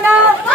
না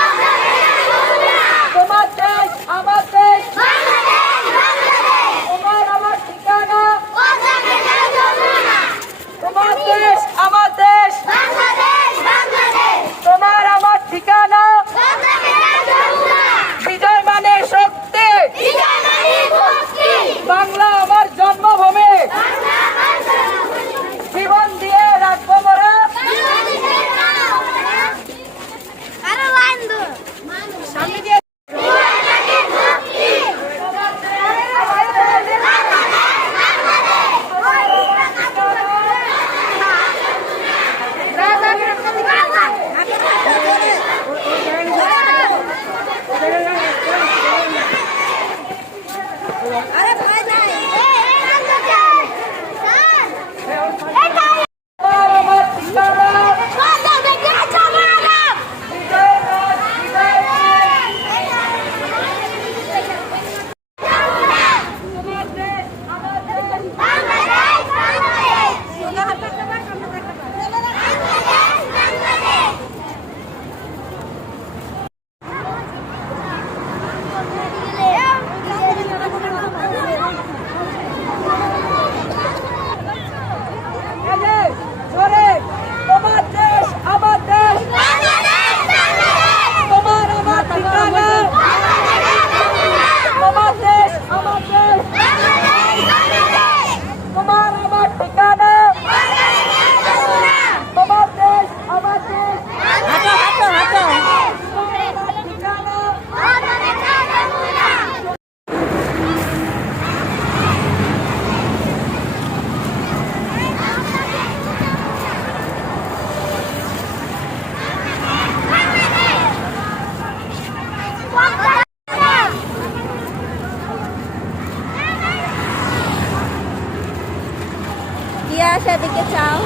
আশার দিকে চাও?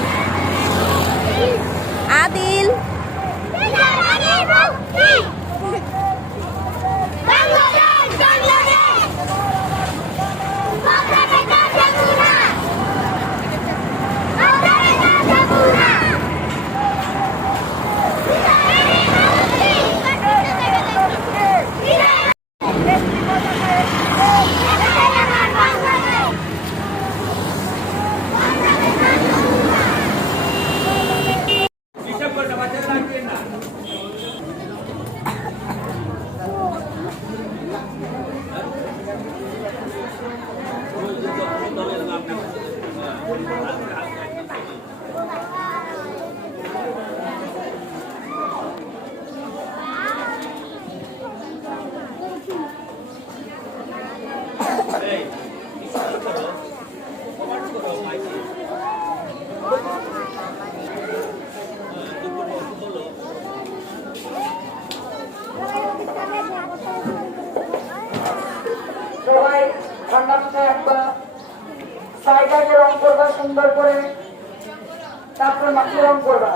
আদিল। সবাই ঠান্ডা মাথায় একবার সাইডাকে রং করবা সুন্দর করে। তারপর মাটি রং করবা।